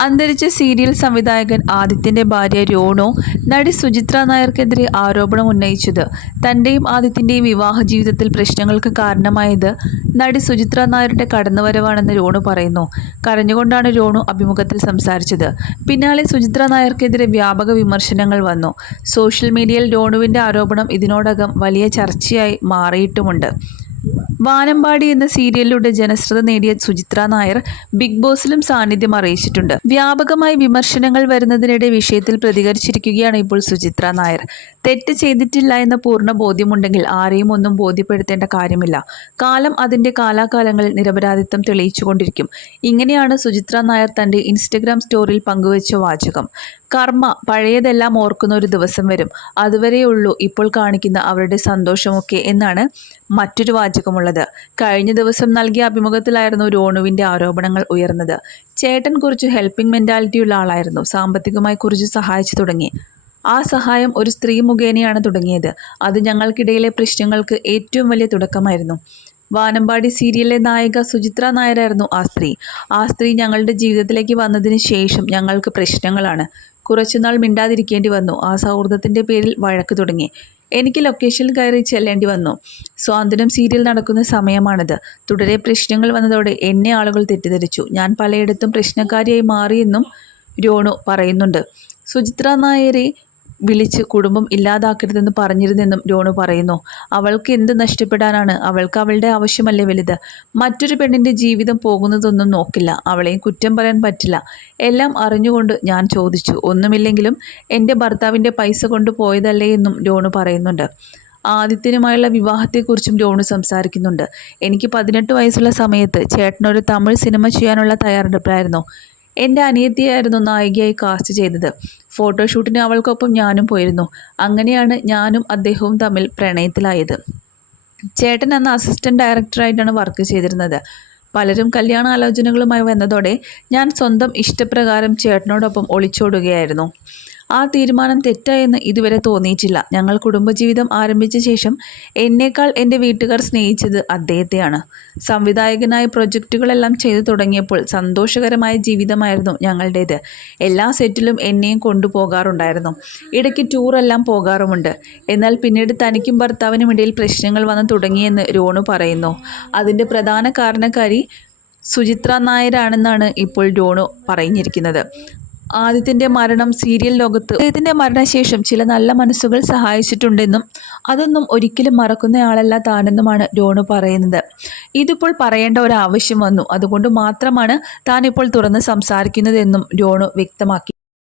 അന്തരിച്ച സീരിയൽ സംവിധായകൻ ആദിത്യന്റെ ഭാര്യ രോണു നടി സുചിത്ര നായർക്കെതിരെ ആരോപണം ഉന്നയിച്ചത് തന്റെയും ആദിത്യന്റെയും വിവാഹ ജീവിതത്തിൽ പ്രശ്നങ്ങൾക്ക് കാരണമായത് നടി സുചിത്ര നായരുടെ കടന്നുവരവാണെന്ന് രോണു പറയുന്നു. കരഞ്ഞുകൊണ്ടാണ് രോണു അഭിമുഖത്തിൽ സംസാരിച്ചത്. പിന്നാലെ സുചിത്ര നായർക്കെതിരെ വ്യാപക വിമർശനങ്ങൾ വന്നു. സോഷ്യൽ മീഡിയയിൽ രോണുവിന്റെ ആരോപണം ഇതിനോടകം വലിയ ചർച്ചയായി മാറിയിട്ടുമുണ്ട്. വാനമ്പാടി എന്ന സീരിയലിലൂടെ ജനശ്രദ്ധ നേടിയ സുചിത്ര നായർ ബിഗ് ബോസിലും സാന്നിധ്യം അറിയിച്ചിട്ടുണ്ട്. വ്യാപകമായി വിമർശനങ്ങൾ വരുന്നതിനിടെ വിഷയത്തിൽ പ്രതികരിച്ചിരിക്കുകയാണ് ഇപ്പോൾ സുചിത്ര നായർ. തെറ്റ് ചെയ്തിട്ടില്ല എന്ന പൂർണ്ണ ബോധ്യമുണ്ടെങ്കിൽ ആരെയും ഒന്നും ബോധ്യപ്പെടുത്തേണ്ട കാര്യമില്ല. കാലം അതിന്റെ കാലാകാലങ്ങളിൽ നിരപരാധിത്വം തെളിയിച്ചുകൊണ്ടിരിക്കും. ഇങ്ങനെയാണ് സുചിത്ര നായർ തന്റെ ഇൻസ്റ്റഗ്രാം സ്റ്റോറിയിൽ പങ്കുവച്ച വാചകം. കർമ്മ പഴയതെല്ലാം ഓർക്കുന്ന ഒരു ദിവസം വരും, അതുവരെയുള്ളൂ ഇപ്പോൾ കാണിക്കുന്ന അവരുടെ സന്തോഷമൊക്കെ എന്നാണ് മറ്റൊരു വാചകമുള്ളത്. കഴിഞ്ഞ ദിവസം നൽകിയ അഭിമുഖത്തിലായിരുന്നു രോണുവിന്റെ ആരോപണങ്ങൾ ഉയർന്നത്. ചേട്ടൻ കുറച്ച് ഹെൽപ്പിംഗ് മെന്റാലിറ്റിയുള്ള ആളായിരുന്നു. സാമ്പത്തികമായി കുറച്ച് സഹായിച്ചു തുടങ്ങി. ആ സഹായം ഒരു സ്ത്രീ മുഖേനയാണ് തുടങ്ങിയത്. അത് ഞങ്ങൾക്കിടയിലെ പ്രശ്നങ്ങൾക്ക് ഏറ്റവും വലിയ തുടക്കമായിരുന്നു. വാനമ്പാടി സീരിയലിലെ നായിക സുചിത്ര നായരായിരുന്നു ആ സ്ത്രീ ഞങ്ങളുടെ ജീവിതത്തിലേക്ക് വന്നതിന് ശേഷം ഞങ്ങൾക്ക് പ്രശ്നങ്ങളാണ്. കുറച്ചുനാൾ മിണ്ടാതിരിക്കേണ്ടി വന്നു. ആ സൗഹൃദത്തിൻ്റെ പേരിൽ വഴക്ക് തുടങ്ങി. എനിക്ക് ലൊക്കേഷനിൽ കയറി ചെല്ലേണ്ടി വന്നു. സ്വാതന്ത്ര്യം സീരിയൽ നടക്കുന്ന സമയമാണത്. തുടരെ പ്രശ്നങ്ങൾ വന്നതോടെ എന്നെ ആളുകൾ തെറ്റിദ്ധരിച്ചു. ഞാൻ പലയിടത്തും പ്രശ്നക്കാരിയായി മാറിയെന്നും രോണു പറയുന്നുണ്ട്. സുചിത്ര നായരെ വിളിച്ച് കുടുംബം ഇല്ലാതാക്കരുതെന്ന് പറഞ്ഞിരുന്നെന്നും രോണു പറയുന്നു. അവൾക്ക് എന്ത് നഷ്ടപ്പെടാനാണ്? അവൾക്ക് അവളുടെ ആവശ്യമല്ലേ വലുത്. മറ്റൊരു പെണ്ണിൻ്റെ ജീവിതം പോകുന്നതൊന്നും നോക്കില്ല. അവളെയും കുറ്റം പറയാൻ പറ്റില്ല. എല്ലാം അറിഞ്ഞുകൊണ്ട് ഞാൻ ചോദിച്ചു. ഒന്നുമില്ലെങ്കിലും എൻ്റെ ഭർത്താവിൻ്റെ പൈസ കൊണ്ട് പോയതല്ലേ എന്നും രോണു പറയുന്നുണ്ട്. ആദിത്യനുമായുള്ള വിവാഹത്തെക്കുറിച്ചും രോണു സംസാരിക്കുന്നുണ്ട്. എനിക്ക് 18 വയസ്സുള്ള സമയത്ത് ചേട്ടനൊരു തമിഴ് സിനിമ ചെയ്യാനുള്ള തയ്യാറെടുപ്പിലായിരുന്നു. എൻ്റെ അനിയത്തിയായിരുന്നു നായികയായി കാസ്റ്റ് ചെയ്തത്. ഫോട്ടോഷൂട്ടിന് അവൾക്കൊപ്പം ഞാനും പോയിരുന്നു. അങ്ങനെയാണ് ഞാനും അദ്ദേഹവും തമ്മിൽ പ്രണയത്തിലായത്. ചേട്ടൻ അന്ന് അസിസ്റ്റൻറ്റ് ഡയറക്ടറായിട്ടാണ് വർക്ക് ചെയ്തിരുന്നത്. പലരും കല്യാണാലോചനകളുമായി വന്നതോടെ ഞാൻ സ്വന്തം ഇഷ്ടപ്രകാരം ചേട്ടനോടൊപ്പം ഒളിച്ചോടുകയായിരുന്നു. ആ തീരുമാനം തെറ്റായെന്ന് ഇതുവരെ തോന്നിയിട്ടില്ല. ഞങ്ങൾ കുടുംബജീവിതം ആരംഭിച്ച ശേഷം എന്നേക്കാൾ എൻ്റെ വീട്ടുകാർ സ്നേഹിച്ചത് അദ്ദേഹത്തെയാണ്. സംവിധായകനായി പ്രൊജക്റ്റുകളെല്ലാം ചെയ്തു തുടങ്ങിയപ്പോൾ സന്തോഷകരമായ ജീവിതമായിരുന്നു ഞങ്ങളുടേത്. എല്ലാ സെറ്റിലും എന്നെയും കൊണ്ടുപോകാറുണ്ടായിരുന്നു. ഇടയ്ക്ക് ടൂറെല്ലാം പോകാറുമുണ്ട്. എന്നാൽ പിന്നീട് തനിക്കും ഭർത്താവിനും ഇടയിൽ പ്രശ്നങ്ങൾ വന്നു തുടങ്ങിയെന്ന് രോണു പറയുന്നു. അതിൻ്റെ പ്രധാന കാരണക്കാരി സുചിത്ര നായരാണെന്നാണ് ഇപ്പോൾ രോണു പറഞ്ഞിരിക്കുന്നത്. ആദിത്യൻ്റെ മരണം സീരിയൽ ലോകത്ത് അദ്ദേഹത്തിൻ്റെ മരണശേഷം ചില നല്ല മനസ്സുകൾ സഹായിച്ചിട്ടുണ്ടെന്നും അതൊന്നും ഒരിക്കലും മറക്കുന്നയാളല്ല താനെന്നുമാണ് രോണു പറയുന്നത്. ഇതിപ്പോൾ പറയേണ്ട ഒരു ആവശ്യം വന്നു, അതുകൊണ്ട് മാത്രമാണ് താനിപ്പോൾ തുറന്ന് സംസാരിക്കുന്നതെന്നും രോണു വ്യക്തമാക്കി.